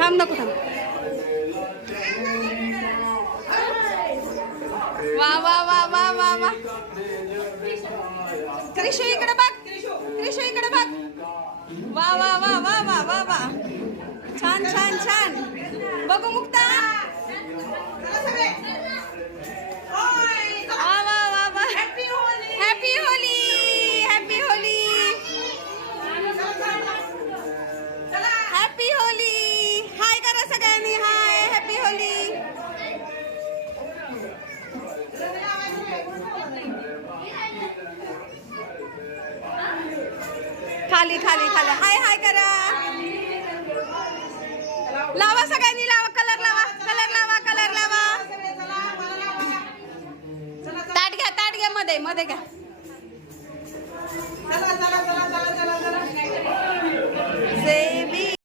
थांब नको थांब. वा वा वा वा वा वा. क्रिशू इकडे बघ, क्रिशू इकडे बघ. वा वा वा वा वा वा वा. छान छान छान. बघू मुक्ता. वा वा वा वा. Happy Holi, happy Holi. Happy Holi. Hi करा सगळ्यांनी. Hi, happy Holi. खाली खाली खाली. हाय हाय करा. लावा सगळ्यांनी, लावा कलर, लावा कलर, लावा कलर, लावा. ताट घ्या मध्ये मध्ये घ्या. चला चला चला चला चला चला.